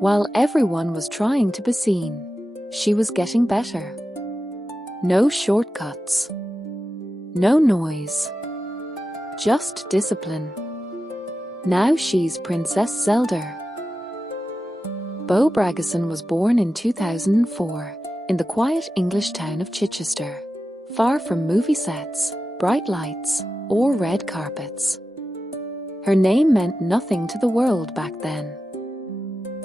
While everyone was trying to be seen, she was getting better. No shortcuts. No noise. Just discipline. Now she's Princess Zelda. Bo Bragason was born in 2004 in the quiet English town of Chichester, far from movie sets, bright lights, or red carpets. Her name meant nothing to the world back then.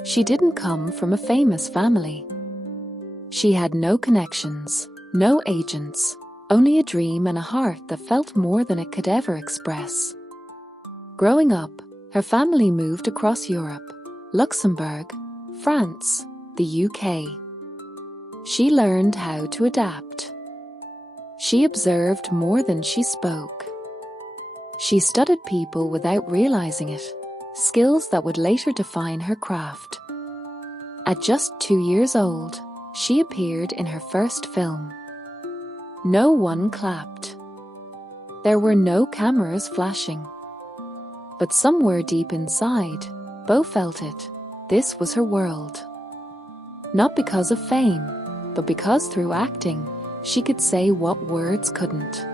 She didn't come from a famous family. She had no connections, no agents, only a dream and a heart that felt more than it could ever express. Growing up, her family moved across Europe, Luxembourg, France, the UK. She learned how to adapt. She observed more than she spoke. She studied people without realizing it, skills that would later define her craft. At just 2 years old, she appeared in her first film. No one clapped. There were no cameras flashing. But somewhere deep inside, Bo felt it. This was her world. Not because of fame, but because through acting, she could say what words couldn't.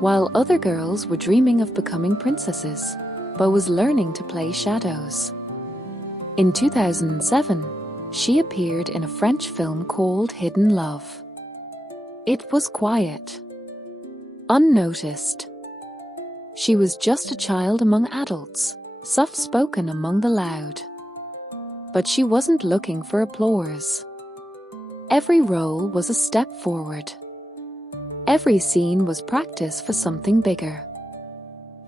While other girls were dreaming of becoming princesses, Bo was learning to play shadows. In 2007, she appeared in a French film called Hidden Love. It was quiet, unnoticed. She was just a child among adults, soft-spoken among the loud. But she wasn't looking for applause. Every role was a step forward. Every scene was practice for something bigger.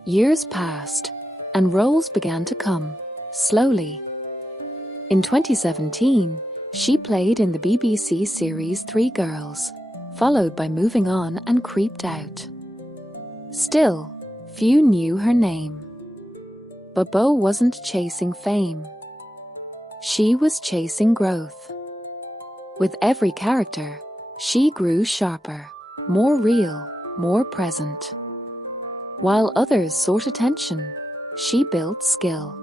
Years passed, and roles began to come, slowly. In 2017, she played in the BBC series 3 Girls, followed by Moving On and Creeped Out. Still, few knew her name. But Bo wasn't chasing fame. She was chasing growth. With every character, she grew sharper, more real, more present. While others sought attention, she built skill.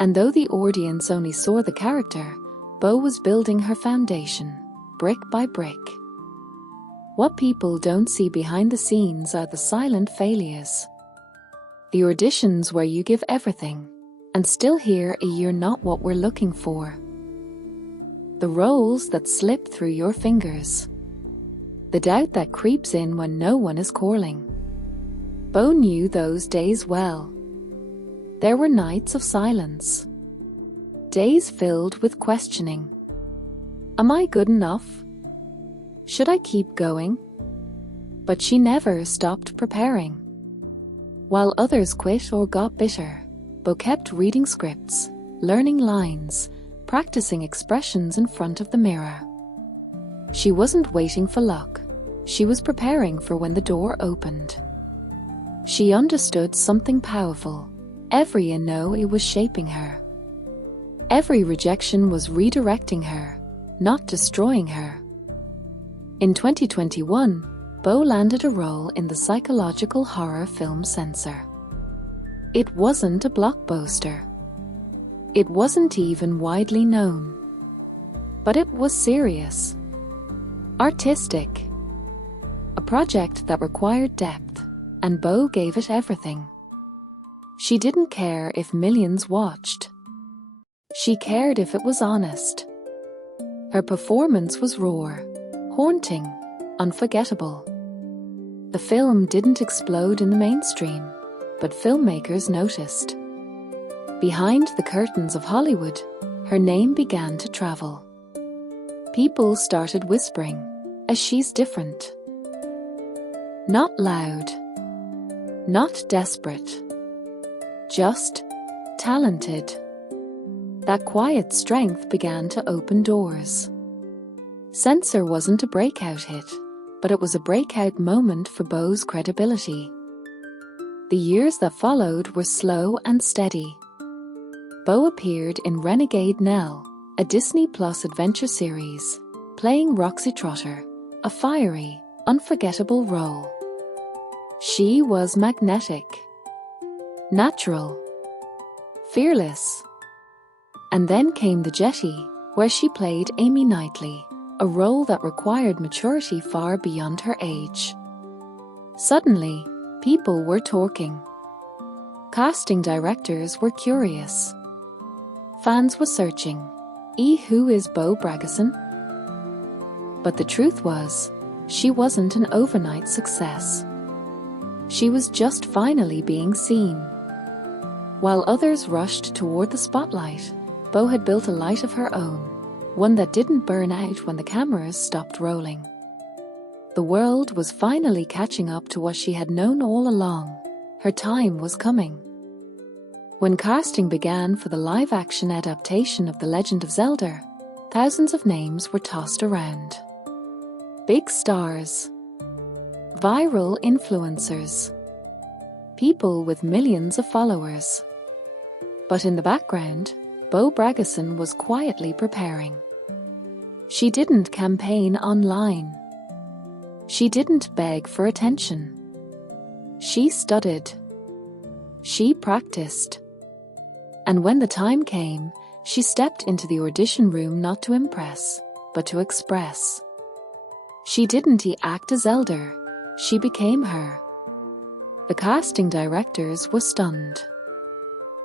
And though the audience only saw the character, Bo was building her foundation, brick by brick. What people don't see behind the scenes are the silent failures. The auditions where you give everything, and still hear a "you're not what we're looking for." The roles that slip through your fingers. The doubt that creeps in when no one is calling. Bo knew those days well. There were nights of silence. Days filled with questioning. Am I good enough? Should I keep going? But she never stopped preparing. While others quit or got bitter, Bo kept reading scripts, learning lines, practicing expressions in front of the mirror. She wasn't waiting for luck. She was preparing for when the door opened. She understood something powerful. Every no it was shaping her. Every rejection was redirecting her, not destroying her. In 2021, Bo landed a role in the psychological horror film Censor. It wasn't a blockbuster. It wasn't even widely known. But it was serious. Artistic. A project that required depth, and Bo gave it everything. She didn't care if millions watched. She cared if it was honest. Her performance was raw, haunting, unforgettable. The film didn't explode in the mainstream, but filmmakers noticed. Behind the curtains of Hollywood, her name began to travel. People started whispering, as she's different. Not loud. Not desperate. Just talented. That quiet strength began to open doors. Censor wasn't a breakout hit, but it was a breakout moment for Bo's credibility. The years that followed were slow and steady. Bo appeared in Renegade Nell, a Disney Plus adventure series, playing Roxy Trotter, a fiery, unforgettable role. She was magnetic, natural, fearless, And then came the jetty, where she played Amy Knightley, a role that required maturity far beyond her age. Suddenly, people were talking. Casting directors were curious. Fans were searching. Who is Bo Bragason? But the truth was, she wasn't an overnight success. She was just finally being seen. While others rushed toward the spotlight, Bo had built a light of her own, one that didn't burn out when the cameras stopped rolling. The world was finally catching up to what she had known all along. Her time was coming. When casting began for the live-action adaptation of The Legend of Zelda, thousands of names were tossed around. Big stars, viral influencers, people with millions of followers. But in the background, Bo Bragason was quietly preparing. She didn't campaign online. She didn't beg for attention. She studied. She practiced. And when the time came, she stepped into the audition room not to impress, but to express. She didn't act as Zelda, she became her. The casting directors were stunned.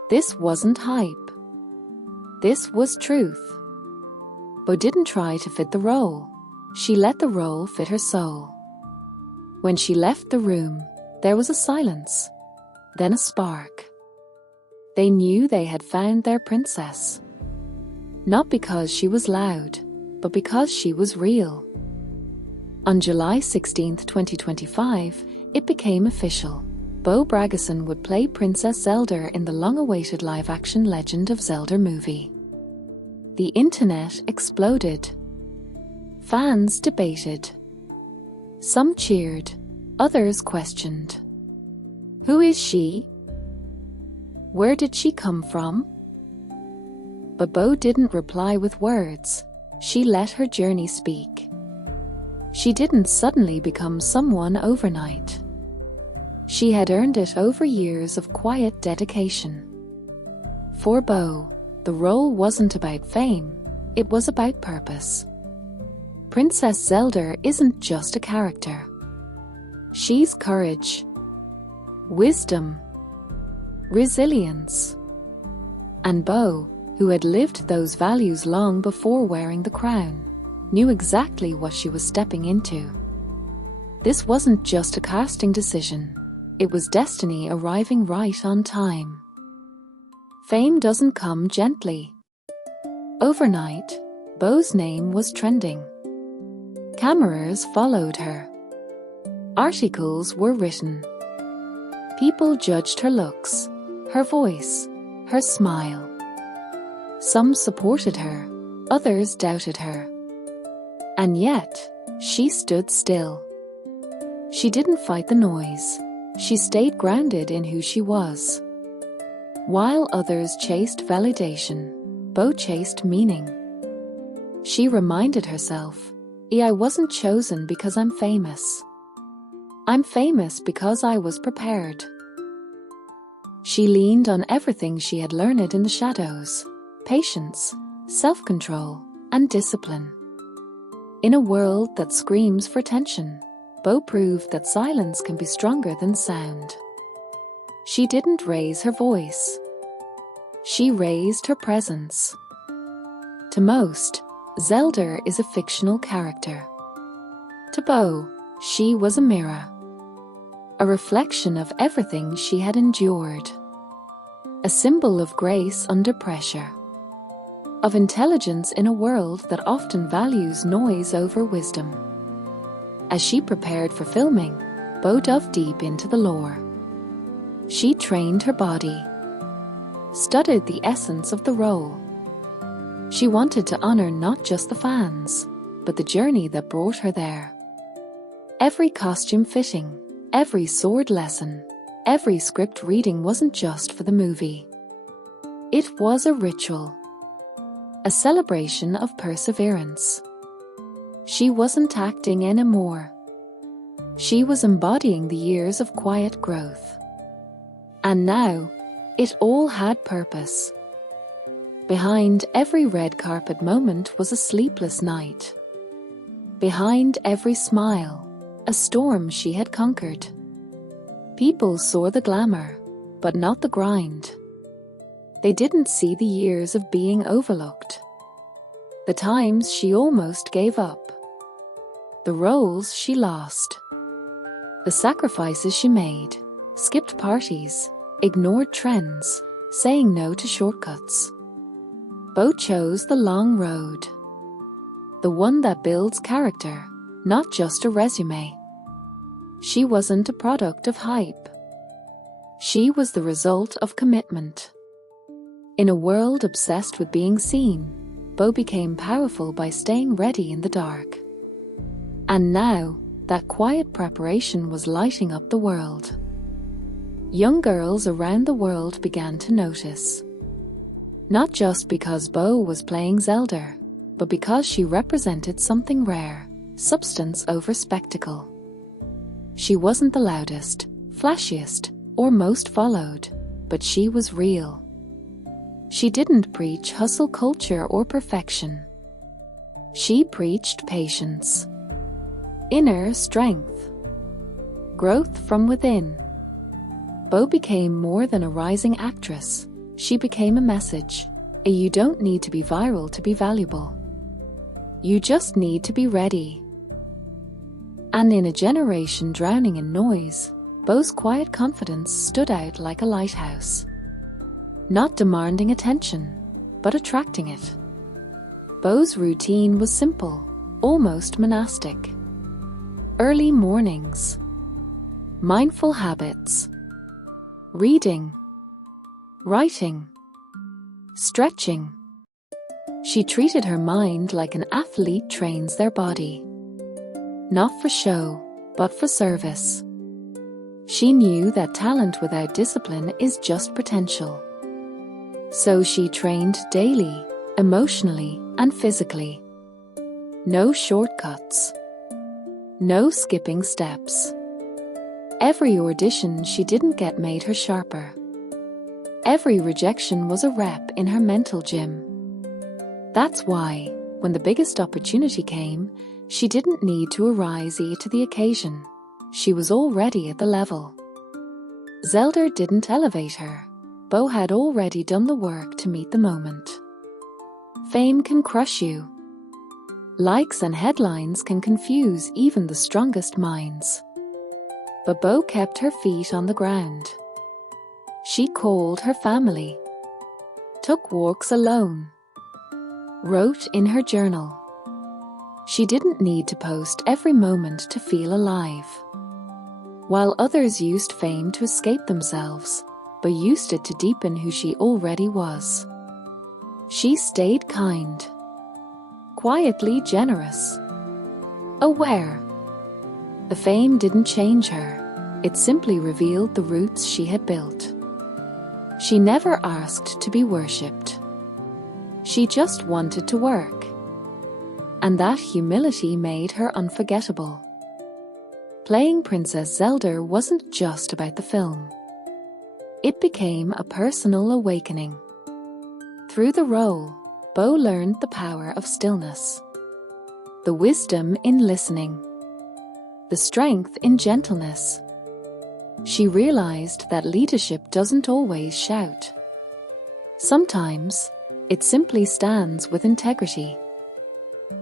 This wasn't hype. This was truth. Bo didn't try to fit the role. She let the role fit her soul. When she left the room, there was a silence, then a spark. They knew they had found their princess. Not because she was loud, but because she was real. On July 16, 2025, it became official. Bo Bragason would play Princess Zelda in the long-awaited live-action Legend of Zelda movie. The internet exploded. Fans debated. Some cheered, others questioned. Who is she? Where did she come from? But Bo didn't reply with words. She let her journey speak. She didn't suddenly become someone overnight. She had earned it over years of quiet dedication. For Bo, the role wasn't about fame, it was about purpose. Princess Zelda isn't just a character. She's courage, wisdom, resilience. And Bo, who had lived those values long before wearing the crown, knew exactly what she was stepping into. This wasn't just a casting decision, it was destiny arriving right on time. Fame doesn't come gently. Overnight, Bo's name was trending. Cameras followed her. Articles were written. People judged her looks, her voice, her smile. Some supported her, others doubted her. And yet, she stood still. She didn't fight the noise. She stayed grounded in who she was. While others chased validation, Bo chased meaning. She reminded herself, I wasn't chosen because I'm famous. I'm famous because I was prepared. She leaned on everything she had learned in the shadows: patience, self-control, and discipline. In a world that screams for attention, Bo proved that silence can be stronger than sound. She didn't raise her voice. She raised her presence. To most, Zelda is a fictional character. To Bo, she was a mirror. A reflection of everything she had endured. A symbol of grace under pressure. Of intelligence in a world that often values noise over wisdom. As she prepared for filming, Bo dove deep into the lore. She trained her body. Studied the essence of the role. She wanted to honor not just the fans, but the journey that brought her there. Every costume fitting, every sword lesson, every script reading wasn't just for the movie. It was a ritual. A celebration of perseverance. She wasn't acting anymore. She was embodying the years of quiet growth. And now, it all had purpose. Behind every red carpet moment was a sleepless night. Behind every smile, a storm she had conquered. People saw the glamour, but not the grind. They didn't see the years of being overlooked. The times she almost gave up. The roles she lost. The sacrifices she made, skipped parties, ignored trends, saying no to shortcuts. Bo chose the long road. The one that builds character, not just a resume. She wasn't a product of hype. She was the result of commitment. In a world obsessed with being seen, Bo became powerful by staying ready in the dark. And now, that quiet preparation was lighting up the world. Young girls around the world began to notice. Not just because Bo was playing Zelda, but because she represented something rare, substance over spectacle. She wasn't the loudest, flashiest, or most followed, but she was real. She didn't preach hustle culture or perfection. She preached patience, inner strength, growth from within. Bo became more than a rising actress. She became a message. You don't need to be viral to be valuable. You just need to be ready. And in a generation drowning in noise, Bo's quiet confidence stood out like a lighthouse. Not demanding attention, but attracting it. Bo's routine was simple, almost monastic. Early mornings, mindful habits, reading, writing, stretching. She treated her mind like an athlete trains their body. Not for show, but for service. She knew that talent without discipline is just potential. So she trained daily, emotionally and physically. No shortcuts. No skipping steps. Every audition she didn't get made her sharper. Every rejection was a rep in her mental gym. That's why, when the biggest opportunity came, she didn't need to arise to the occasion. She was already at the level. Zelda didn't elevate her. Bo had already done the work to meet the moment. Fame can crush you. Likes and headlines can confuse even the strongest minds. But Bo kept her feet on the ground. She called her family, took walks alone, wrote in her journal. She didn't need to post every moment to feel alive. While others used fame to escape themselves, Bo used it to deepen who she already was. She stayed kind, quietly generous, aware. The fame didn't change her, it simply revealed the roots she had built. She never asked to be worshipped. She just wanted to work. And that humility made her unforgettable. Playing Princess Zelda wasn't just about the film. It became a personal awakening. Through the role, Bo learned the power of stillness, the wisdom in listening, the strength in gentleness. She realized that leadership doesn't always shout. Sometimes, it simply stands with integrity.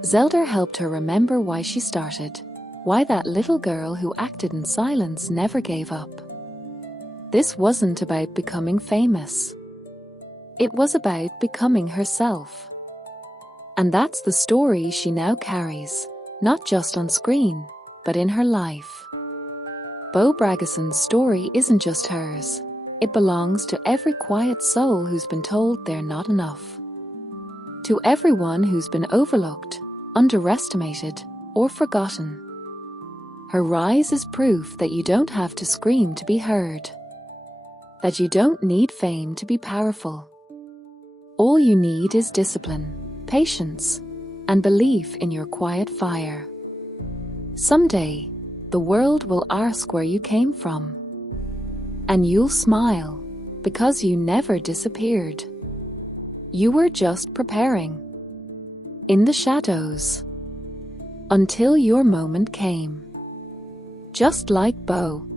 Zelda helped her remember why she started, why that little girl who acted in silence never gave up. This wasn't about becoming famous. It was about becoming herself. And that's the story she now carries, not just on screen, but in her life. Bo Bragason's story isn't just hers. It belongs to every quiet soul who's been told they're not enough. To everyone who's been overlooked, underestimated, or forgotten. Her rise is proof that you don't have to scream to be heard. That you don't need fame to be powerful. All you need is discipline, patience, and belief in your quiet fire. Someday, the world will ask where you came from. And you'll smile, because you never disappeared. You were just preparing. In the shadows. Until your moment came. Just like Bo.